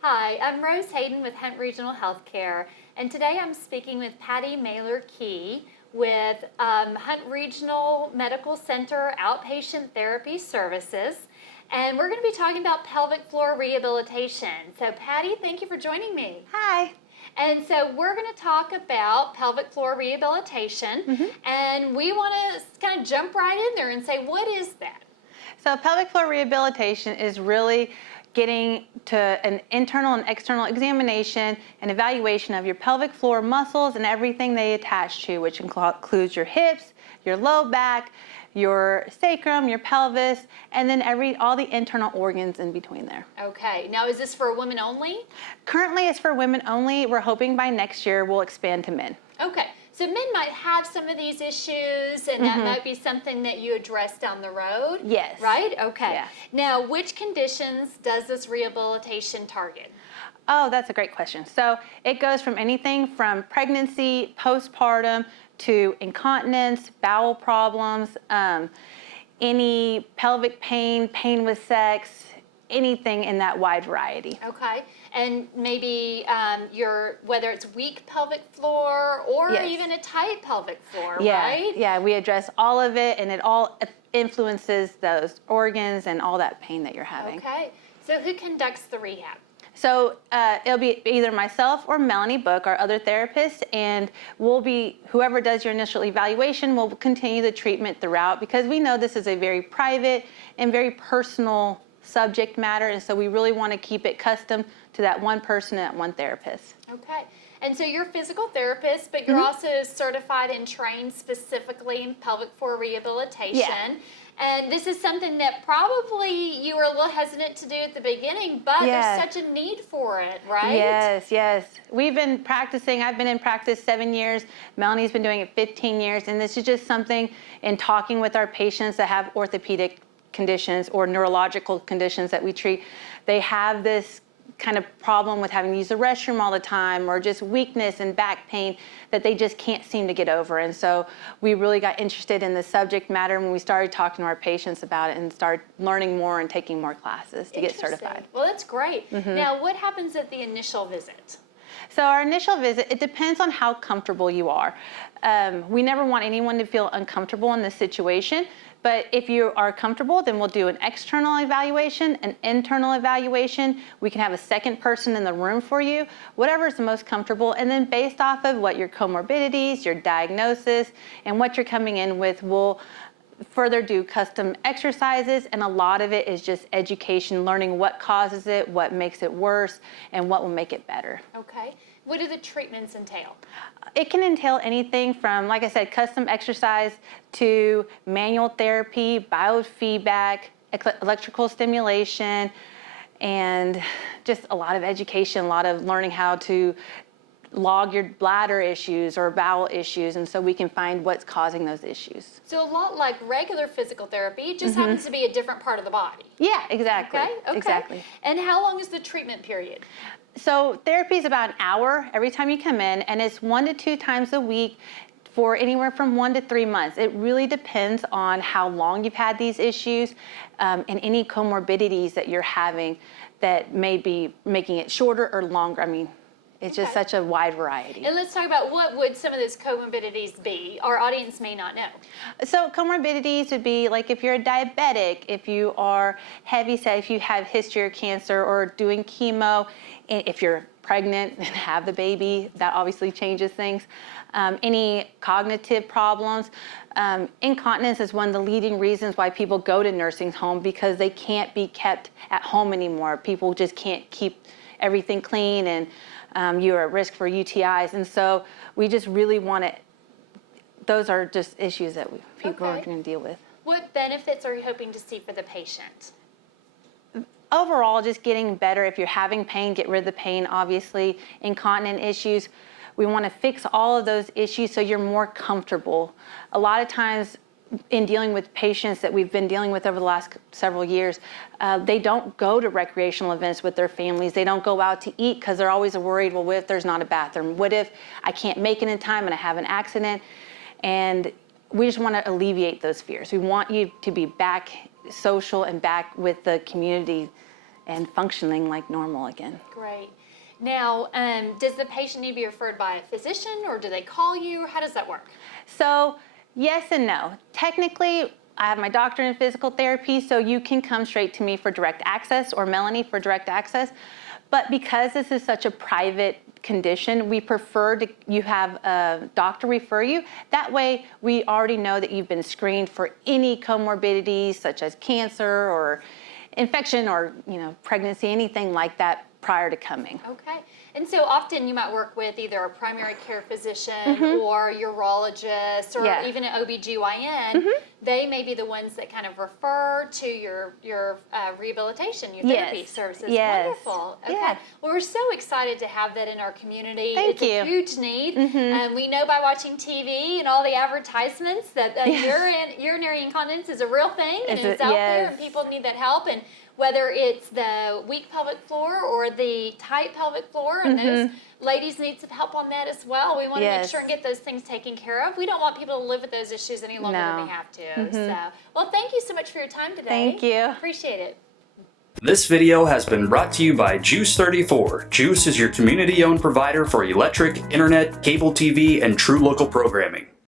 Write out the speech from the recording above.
Hi, I'm Rose Hayden with Hunt Regional Healthcare, and today I'm speaking with Patty Mahler-Key with Hunt Regional Medical Center Outpatient Therapy Services, and we're going to be talking about pelvic floor rehabilitation. So Patty, thank you for joining me. Hi. And so we're going to talk about pelvic floor rehabilitation, and we want to kind of jump right in there and say, what is that? So pelvic floor rehabilitation is really getting to an internal and external examination and evaluation of your pelvic floor muscles and everything they attach to, which includes your hips, your low back, your sacrum, your pelvis, and then all the internal organs in between there. Okay, now is this for women only? Currently it's for women only. We're hoping by next year we'll expand to men. Okay, so men might have some of these issues, and that might be something that you address down the road? Yes. Right? Okay. Yeah. Now, which conditions does this rehabilitation target? Oh, that's a great question. So it goes from anything from pregnancy, postpartum, to incontinence, bowel problems, any pelvic pain, pain with sex, anything in that wide variety. Okay, and maybe whether it's weak pelvic floor or Yes. even a tight pelvic floor, Yeah, right? yeah, we address all of it, and it all influences those organs and all that pain that you're having. Okay, so who conducts the rehab? So it'll be either myself or Melanie Book, our other therapist, and whoever does your initial evaluation will continue the treatment throughout, because we know this is a very private and very personal subject matter, and so we really want to keep it custom to that one person and that one therapist. Okay, and so you're a physical therapist, but you're also certified and trained specifically in pelvic floor rehabilitation. Yeah. And this is something that probably you were a little hesitant to do at the beginning, but Yeah. there's such a need for it, right? Yes, yes. We've been practicing. I've been in practice 7 years. Melanie's been doing it 15 years. And this is just something, in talking with our patients that have orthopedic conditions or neurological conditions that we treat, they have this kind of problem with having to use the restroom all the time, or just weakness and back pain that they just can't seem to get over. And so we really got interested in the subject matter when we started talking to our patients about it and started learning more and taking more classes to get certified. Well, that's great. Now, what happens at the initial visit? So our initial visit, it depends on how comfortable you are. We never want anyone to feel uncomfortable in this situation, but if you are comfortable, then we'll do an external evaluation, an internal evaluation. We can have a second person in the room for you, whatever is the most comfortable. And then based off of what your comorbidities, your diagnosis, and what you're coming in with, we'll further do custom exercises, and a lot of it is just education, learning what causes it, what makes it worse, and what will make it better. Okay. What do the treatments entail? It can entail anything from, like I said, custom exercise to manual therapy, biofeedback, electrical stimulation, and just a lot of education, a lot of learning how to log your bladder issues or bowel issues, and so we can find what's causing those issues. So a lot like regular physical therapy, it just happens to be a different part of the body. Yeah, exactly. Okay. Exactly. And how long is the treatment period? So therapy is about an hour every time you come in, and it's 1 to 2 times a week for anywhere from 1 to 3 months. It really depends on how long you've had these issues and any comorbidities that you're having that may be making it shorter or longer. I mean, it's just such a wide variety. And let's talk about what would some of those comorbidities be. Our audience may not know. So comorbidities would be like if you're a diabetic, if you are heavyset, if you have history of cancer or doing chemo, if you're pregnant and have the baby, that obviously changes things. Any cognitive problems. Incontinence is one of the leading reasons why people go to nursing home, because they can't be kept at home anymore. People just can't keep everything clean, and you're at risk for UTIs. And so we just really want to, those are just issues that people are going to deal with. What benefits are you hoping to see for the patient? Overall, just getting better. If you're having pain, get rid of the pain, obviously. Incontinent issues, we want to fix all of those issues so you're more comfortable. A lot of times in dealing with patients that we've been dealing with over the last several years, they don't go to recreational events with their families. They don't go out to eat because they're always worried, well, what if there's not a bathroom? What if I can't make it in time and I have an accident? And we just want to alleviate those fears. We want you to be back social and back with the community and functioning like normal again. Great. Now, does the patient need to be referred by a physician, or do they call you? How does that work? So yes and no. Technically, I have my doctor in physical therapy, so you can come straight to me for direct access, or Melanie for direct access. But because this is such a private condition, we prefer to you have a doctor refer you. That way, we already know that you've been screened for any comorbidities such as cancer or infection or pregnancy, anything like that prior to coming. Okay. And so often you might work with either a primary care physician or urologist or Yeah. even an OBGYN. They may be the ones that kind of refer to your rehabilitation, your therapy services. Yes. Wonderful. Okay. Yeah. Well, we're so excited to have that in our community. Thank it's you. a huge need. We know by watching TV and all the advertisements that urinary incontinence is a real thing and it's out there and people need that help. And whether it's the weak pelvic floor or the tight pelvic floor, and those ladies need some help on that as well. We want to make sure and get those things taken care of. We don't want people to live with those issues any longer than we have to. So, well, thank you so much for your time today. Thank you. Appreciate it. This video has been brought to you by GEUS 34. GEUS is your community-owned provider for electric, internet, cable TV, and true local programming.